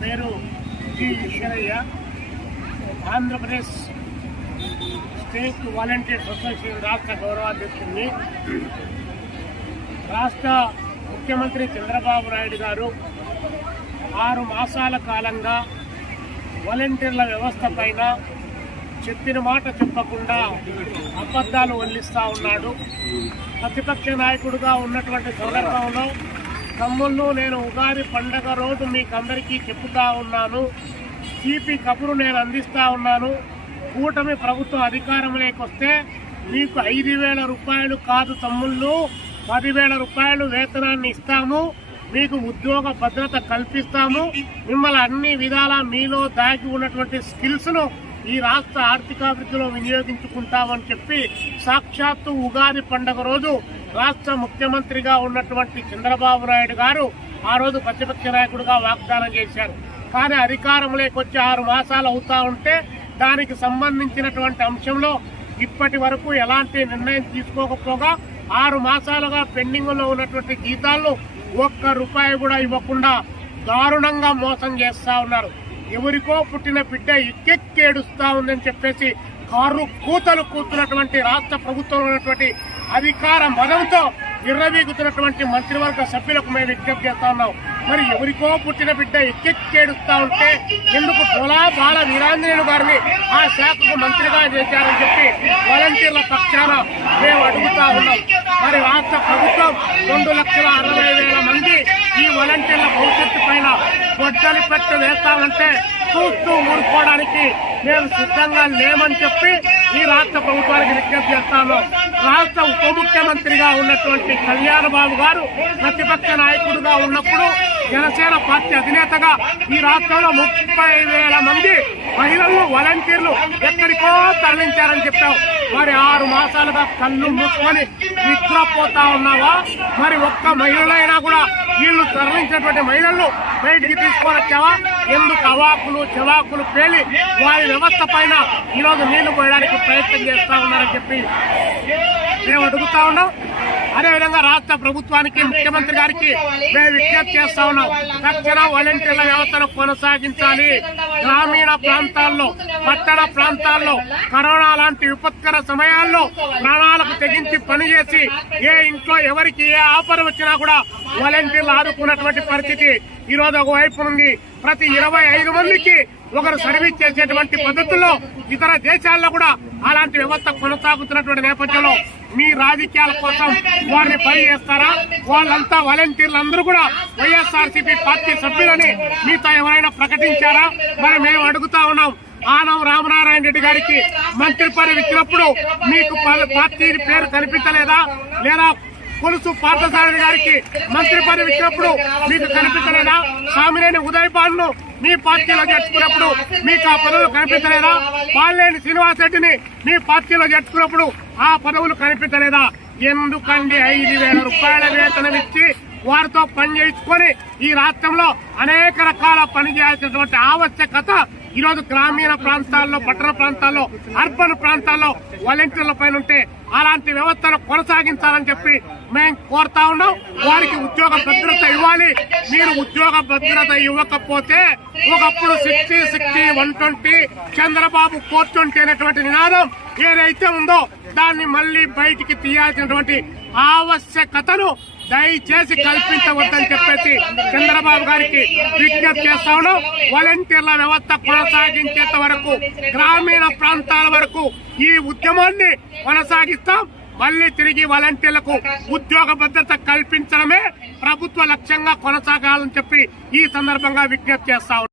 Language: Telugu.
పేరు G Eshwaraiah Andhra Pradesh state volunteers association రాష్ట్ర గౌరవాధ్యక్షుడిని రాష్ట్ర ముఖ్యమంత్రి చంద్రబాబు నాయుడు గారు ఆరు మాసాల కాలంగా వాలంటీర్ల వ్యవస్థ పైన చెప్పిన మాట చెప్పకుండా అబద్ధాలు వల్లిస్తూ ఉన్నాడు. ప్రతిపక్ష నాయకుడుగా ఉన్నటువంటి సందర్భంలో తమ్ముళ్ళు నేను ఉగాది పండగ రోజు మీకు అందరికీ చెప్పుతా ఉన్నాను. తీపి కబురు నేను అందిస్తా ఉన్నాను. కూటమి ప్రభుత్వం అధికారంలోకి వస్తే మీకు ఐదు వేల రూపాయలు కాదు తమ్ముళ్ళు. పదివేల రూపాయలు వేతనాన్ని ఇస్తాము. మీకు ఉద్యోగ భద్రత కల్పిస్తాము. మిమ్మల్ని అన్ని విధాల మీలో దాగి ఉన్నటువంటి స్కిల్స్ను ఈ రాష్ట్ర ఆర్థికాభివృద్ధిలో వినియోగించుకుంటామని చెప్పి సాక్షాత్తు ఉగాది పండుగ రోజు రాష్ట్ర ముఖ్యమంత్రిగా ఉన్నటువంటి చంద్రబాబు నాయుడు గారు ఆ రోజు ప్రతిపక్ష నాయకుడిగా వాగ్దానం చేశారు. కానీ అధికారంలోకి వచ్చి ఆరు మాసాలు అవుతా ఉంటే దానికి సంబంధించినటువంటి అంశంలో ఇప్పటి వరకు ఎలాంటి నిర్ణయం తీసుకోకపోగా ఆరు మాసాలుగా పెండింగ్లో ఉన్నటువంటి జీతాలను ఒక్క రూపాయి కూడా ఇవ్వకుండా దారుణంగా మోసం చేస్తా ఉన్నారు. ఎవరికో పుట్టిన బిడ్డ ఎక్కెక్కేడుస్తా ఉందని చెప్పేసి కారు కూతలు కూతున్నటువంటి రాష్ట్ర ప్రభుత్వంలో ఉన్నటువంటి అధికార మదంతో ఇర్రవీగుతున్నటువంటి మంత్రివర్గ సభ్యులకు మేము విజ్ఞప్తి చేస్తా ఉన్నాం. మరి ఎవరికో పుట్టిన బిడ్డ ఎక్కెక్కేడుస్తా ఉంటే ఎందుకు తులా బాల వీరాంజనేయులు గారిని ఆ శాఖకు మంత్రిగా చేశారని చెప్పి వాలంటీర్ల పక్షాన మేము అడుగుతా ఉన్నాం. మరి రాష్ట్ర ప్రభుత్వం రెండు లక్షల అరవై వేల మంది ఈ వాలంటీర్ల భవిష్యత్తు పైన గొడ్డలి పెట్టు వేస్తామంటే చూస్తూ ఊరుకోవడానికి మేము సిద్ధంగా లేమని చెప్పి ఈ రాష్ట్ర ప్రభుత్వానికి విజ్ఞప్తి చేస్తాను. రాష్ట్ర ఉప ముఖ్యమంత్రిగా ఉన్నటువంటి కళ్యాణ బాబు గారు ప్రతిపక్ష నాయకుడిగా ఉన్నప్పుడు జనసేన పార్టీ అధినేతగా ఈ రాష్ట్రంలో ముప్పై వేల మంది మహిళలు వాలంటీర్లు ఎక్కడికో తరలించారని చెప్పావు. మరి ఆరు మాసాలుగా కళ్ళు మూసుకొని నిద్రపోతా ఉన్నావా? మరి ఒక్క మహిళలైనా కూడా వీళ్ళు తరలించినటువంటి మహిళలను బయటికి తీసుకొచ్చావా ఎందుకు అవాకులు చెవాకులు పేలి వారి వ్యవస్థ పైన ఈరోజు నీళ్ళు పోయడానికి ప్రయత్నం చేస్తా ఉన్నారని చెప్పి మేము అడుగుతా ఉన్నాం. అదేవిధంగా రాష్ట్ర ప్రభుత్వానికి ముఖ్యమంత్రి గారికి మేము విజ్ఞప్తి చేస్తా ఉన్నాం. తక్షణ వాలంటీర్ల వ్యవస్థను కొనసాగించాలి. గ్రామీణ ప్రాంతాల్లో పట్టణ ప్రాంతాల్లో కరోనా లాంటి విపత్కర సమయాల్లో ప్రాణాలకు తెగించి పనిచేసి ఏ ఇంట్లో ఎవరికి ఏ ఆఫర్ వచ్చినా కూడా వాలంటీర్లు ఆదుకున్నటువంటి పరిస్థితి ఈ రోజు ఒకవైపు నుండి ప్రతి ఇరవై ఐదు మందికి ఒకరు సర్వీస్ చేసేటువంటి పద్ధతుల్లో ఇతర దేశాల్లో కూడా అలాంటి వ్యవస్థ కొనసాగుతున్నటువంటి నేపథ్యంలో మీ రాజకీయాల కోసం వారిని పని చేస్తారా వాళ్ళంతా వాలంటీర్లు అందరూ కూడా వైఎస్ఆర్సీపీ పార్టీ సభ్యులని మీతో ఎవరైనా ప్రకటించారా? మరి మేము అడుగుతా ఉన్నాం. ఆనం రామనారాయణ రెడ్డి గారికి మంత్రి పదవి ఇచ్చినప్పుడు మీకు ప- పార్టీ పేరు కనిపించలేదా? లేదా కొలుసు పార్థసారథి గారికి మంత్రి పదవి ఇచ్చినప్పుడు మీకు కనిపించలేదా? సామినేని ఉదయపాల్ను మీ పార్టీలో చేర్చుకున్నప్పుడు మీకు ఆ పదవులు కనిపించలేదా? పాలేని శ్రీనివాస్ రెడ్డిని మీ పార్టీలో చేర్చుకున్నప్పుడు ఆ పదవులు కనిపించలేదా? ఎందుకండి ఐదు వేల రూపాయల వేతనం ఇచ్చి వారితో పని చేయించుకొని ఈ రాష్ట్రంలో అనేక రకాల పని చేయాల్సినటువంటి ఆవశ్యకత ఈ రోజు గ్రామీణ ప్రాంతాల్లో పట్టణ ప్రాంతాల్లో అర్బన్ ప్రాంతాల్లో వాలంటీర్ల పైన ఉంటే అలాంటి వ్యవస్థను కొనసాగించాలని చెప్పి మేము కోరుతా ఉన్నాం. వారికి ఉద్యోగ భద్రత ఇవ్వాలి. మీరు ఉద్యోగ భద్రత ఇవ్వకపోతే ఒకప్పుడు sixty sixty one twenty Chandrababu four twenty అనేటువంటి నినాదం ఏదైతే ఉందో దాన్ని మళ్ళీ బయటికి తీయాల్సినటువంటి ఆవశ్యకతను దయచేసి కల్పించవద్దని చెప్పేసి చంద్రబాబు గారికి విజ్ఞప్తి చేస్తా ఉన్నాం వాలంటీర్ల వ్యవస్థ కొనసాగించేంత వరకు గ్రామీణ ప్రాంతాల వరకు ఈ ఉద్యమాన్ని కొనసాగిస్తాం. మళ్ళీ తిరిగి వాలంటీర్లకు ఉద్యోగ భద్రత కల్పించడమే ప్రభుత్వ లక్ష్యంగా కొనసాగాలని చెప్పి ఈ సందర్భంగా విజ్ఞప్తి చేస్తా